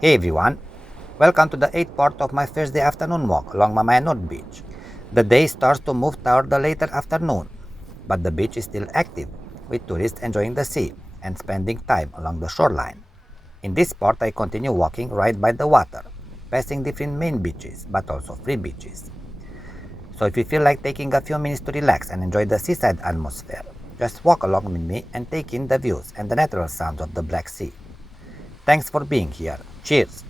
Hey everyone, welcome to the 8th part of my Thursday afternoon walk along Mamaia Nord Beach. The day starts to move toward the later afternoon, but the beach is still active, with tourists enjoying the sea and spending time along the shoreline. In this part, I continue walking right by the water, passing different main beaches but also free beaches. So if you feel like taking a few minutes to relax and enjoy the seaside atmosphere, just walk along with me and take in the views and the natural sounds of the Black Sea. Thanks for being here. Cheers!